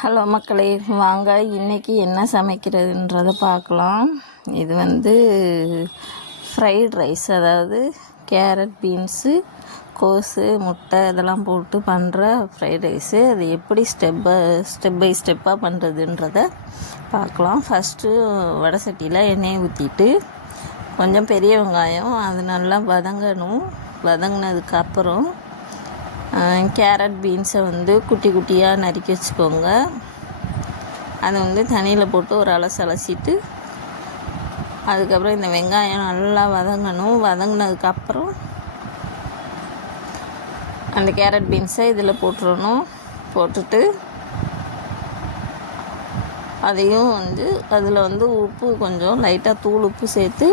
Hello மக்களே, வாங்க இன்றைக்கி என்ன சமைக்கிறதுன்றதை பார்க்கலாம். இது ஃப்ரைட் ரைஸ், அதாவது கேரட், பீன்ஸு, கோஸு, முட்டை இதெல்லாம் போட்டு பண்ணுற ஃப்ரைட் ரைஸு. அது எப்படி ஸ்டெப் பை ஸ்டெப்பாக பண்ணுறதுன்றதை பார்க்கலாம். ஃபஸ்ட்டு வடை சட்டியில் எண்ணெயை ஊற்றிட்டு கொஞ்சம் பெரிய வெங்காயம் அது நல்லா வதங்கணும். வதங்கினதுக்கப்புறம் கேரட், பீன்ஸை குட்டி குட்டியாக நறுக்கி வச்சுக்கோங்க. அதை தண்ணியில் போட்டு ஒரு அலசிட்டு அதுக்கப்புறம் இந்த வெங்காயம் நல்லா வதங்கணும். வதங்கினதுக்கப்புறம் அந்த கேரட், பீன்ஸை இதில் போட்டுறணும். போட்டுட்டு அதையும் அதில் உப்பு கொஞ்சம் லைட்டாக தூள் உப்பு சேர்த்து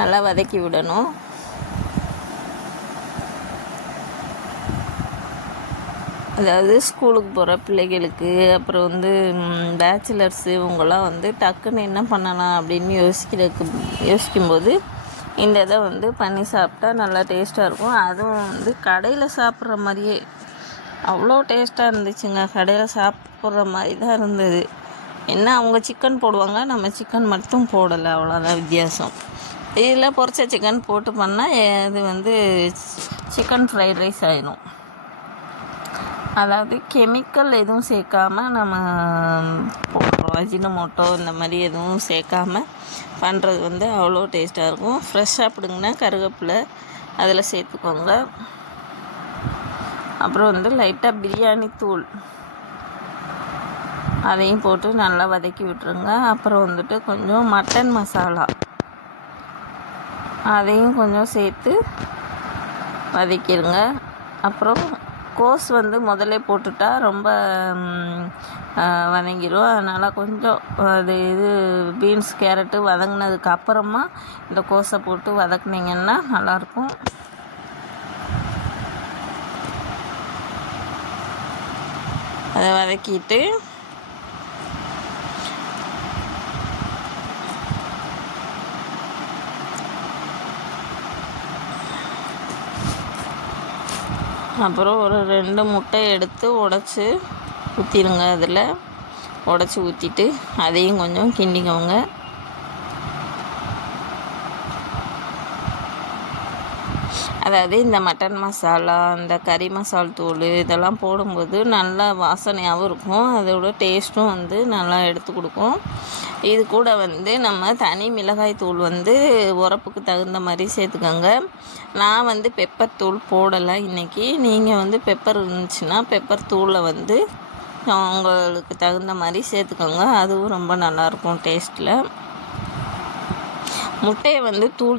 நல்லா வதக்கி விடணும். அதாவது ஸ்கூலுக்கு போகிற பிள்ளைகளுக்கு, அப்புறம் பேச்சுலர்ஸு இவங்கெல்லாம் டக்குன்னு என்ன பண்ணலாம் அப்படின்னு யோசிக்கும்போது இந்த இதை பண்ணி சாப்பிட்டா நல்லா டேஸ்ட்டாக இருக்கும். அதுவும் கடையில் சாப்பிட்ற மாதிரியே அவ்வளோ டேஸ்ட்டாக இருந்துச்சுங்க. கடையில் சாப்பிட்ற மாதிரி தான் இருந்தது. என்ன அவங்க சிக்கன் போடுவாங்க, நம்ம சிக்கன் மட்டும் போடலை, அவ்வளோதான் வித்தியாசம். இதில் பொரிச்ச சிக்கன் போட்டு பண்ணால் இது சிக்கன் ஃப்ரைட் ரைஸ் ஆயிடும். அதாவது கெமிக்கல் எதுவும் சேர்க்காம நம்ம போடுறோம். அஜினமோட்டோ இந்த மாதிரி எதுவும் சேர்க்காம பண்ணுறது அவ்வளோ டேஸ்ட்டாக இருக்கும். ஃப்ரெஷ்ஷாக பிடுங்கினா கருவேப்பிலை அதில் சேர்த்துக்கோங்க. அப்புறம் லைட்டாக பிரியாணி தூள் அதையும் போட்டு நல்லா வதக்கி விட்டுருங்க. அப்புறம் கொஞ்சம் மட்டன் மசாலா அதையும் கொஞ்சம் சேர்த்து வதக்கிடுங்க. அப்புறம் கோஸ் முதல்ல போட்டுட்டா ரொம்ப வதங்கிடும். அதனால் கொஞ்சம் பீன்ஸ், கேரட்டு வதங்கினதுக்கு அப்புறமா இந்த கோஸை போட்டு வதக்குனிங்கன்னா நல்லாயிருக்கும். அதை வதக்கிட்டு அப்புறம் ஒரு 2 முட்டை எடுத்து உடச்சி ஊற்றிடுங்க. அதில் உடச்சி ஊற்றிட்டு அதையும் கொஞ்சம் கிண்டிக்கோங்க. அதாவது இந்த மட்டன் மசாலா, இந்த கறி மசால் தூள் இதெல்லாம் போடும்போது நல்லா வாசனையாகவும் இருக்கும். அதோட டேஸ்ட்டும் நல்லா எடுத்து கொடுக்கும். இது கூட நம்ம தனி மிளகாய் தூள் உரப்புக்கு தகுந்த மாதிரி சேர்த்துக்கோங்க. நான் பெப்பர் தூள் போடலை இன்றைக்கி. நீங்கள் பெப்பர் இருந்துச்சுன்னா பெப்பர் தூளை உங்களுக்கு தகுந்த மாதிரி சேர்த்துக்கோங்க. அதுவும் ரொம்ப நல்லாயிருக்கும் டேஸ்ட்டில். முட்டையை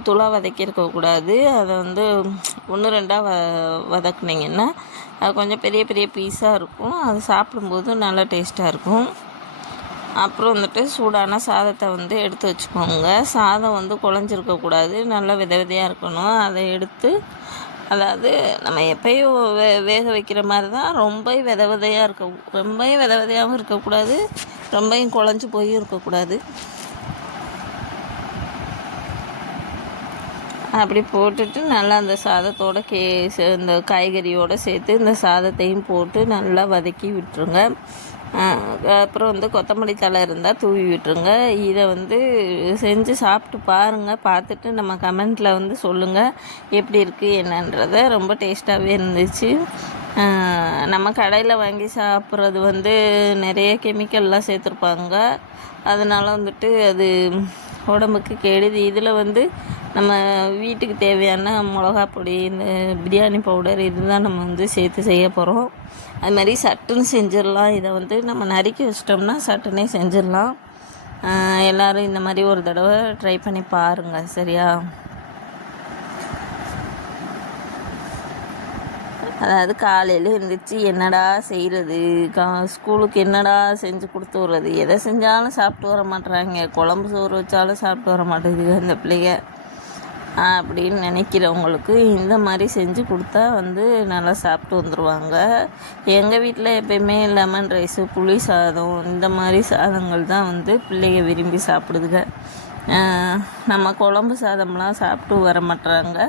தூளாக வதக்கியிருக்கக்கூடாது. அதை 1-2 வதக்குனிங்கன்னா அது கொஞ்சம் பெரிய பெரிய பீஸாக இருக்கும். அது சாப்பிடும்போது நல்லா டேஸ்ட்டாக இருக்கும். அப்புறம் சூடான சாதத்தை எடுத்து வச்சுக்கோங்க. சாதம் குழஞ்சிருக்கக்கூடாது, நல்லா விதையாக இருக்கணும். அதை எடுத்து, அதாவது நம்ம எப்பயும் வேக வைக்கிற மாதிரி தான், ரொம்ப விதையாகவும் இருக்கக்கூடாது, ரொம்பவும் குழஞ்சி போயும் இருக்கக்கூடாது. அப்படி போட்டுட்டு நல்லா அந்த சாதத்தோட இந்த காய்கறியோடு சேர்த்து இந்த சாதத்தையும் போட்டு நல்லா வதக்கி விட்டுருங்க. அப்புறம் கொத்தமல்லி தழை இருந்தால் தூவி விட்டுருங்க. இதை செஞ்சு சாப்பிட்டு பாருங்கள். பார்த்துட்டு நம்ம கமெண்ட்டில் சொல்லுங்கள் எப்படி இருக்குது என்னன்றதை. ரொம்ப டேஸ்ட்டாகவே இருந்துச்சு. நம்ம கடையில் வாங்கி சாப்பிட்றது நிறைய கெமிக்கல்லாம் சேர்த்துருப்பாங்க. அதனால அது உடம்புக்கு கெடுதி. இதில் நம்ம வீட்டுக்கு தேவையான மிளகா பொடி, இந்த பிரியாணி பவுடர் இதுதான் நம்ம சேர்த்து செய்ய போகிறோம். அது மாதிரி சட்டுன்னு செஞ்சிடலாம். இதை நம்ம நறுக்கி வச்சிட்டோம்னா சட்டுன்னே செஞ்சிடலாம். எல்லோரும் இந்த மாதிரி ஒரு தடவை ட்ரை பண்ணி பாருங்கள், சரியா? அதாவது காலையில் எழுந்திரிச்சு என்னடா செய்கிறது, ஸ்கூலுக்கு என்னடா செஞ்சு கொடுத்து விட்றது, எதை செஞ்சாலும் சாப்பிட்டு வர மாட்டுறாங்க, குழம்பு சோறு வச்சாலும் சாப்பிட்டு வர மாட்டேங்குது அந்த பிள்ளைங்க அப்படின்னு நினைக்கிறவங்களுக்கு இந்த மாதிரி செஞ்சு கொடுத்தா நல்லா சாப்பிட்டு வந்துடுவாங்க. எங்கள் வீட்டில் எப்பயுமே லெமன் ரைஸு, புளி சாதம் இந்த மாதிரி சாதங்கள் தான் பிள்ளைங்க விரும்பி சாப்பிடுதுங்க. நம்ம குழம்பு சாதம்லாம் சாப்பிட்டு வர மாட்டுறாங்க,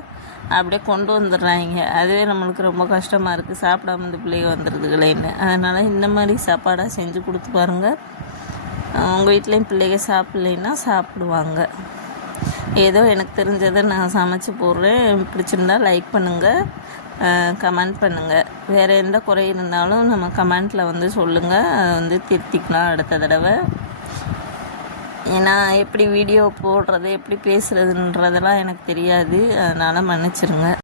அப்படியே கொண்டு வந்துடுறாங்க. அதுவே நம்மளுக்கு ரொம்ப கஷ்டமாக இருக்குது, சாப்பிடாம இந்த பிள்ளைங்க வந்துடுதுகளேன்னு. அதனால் இந்த மாதிரி சாப்பாடாக செஞ்சு கொடுத்து பாருங்கள். உங்கள் வீட்லேயும் பிள்ளைங்க சாப்பிட்லைன்னா சாப்பிடுவாங்க. ஏதோ எனக்கு தெரிஞ்சதை நான் சமைச்சு போடுறேன். பிடிச்சிருந்தா லைக் பண்ணுங்கள், கமெண்ட் பண்ணுங்கள். வேறு எந்த குறை இருந்தாலும் நம்ம கமெண்ட்டில் வந்து சொல்லுங்கள், அதை வந்து திருத்திக்கலாம் அடுத்த தடவை. ஏன்னா எப்படி வீடியோ போடுறது, எப்படி பேசுகிறதுன்றதெல்லாம் எனக்கு தெரியாது, அதனால் மன்னிச்சிருங்க.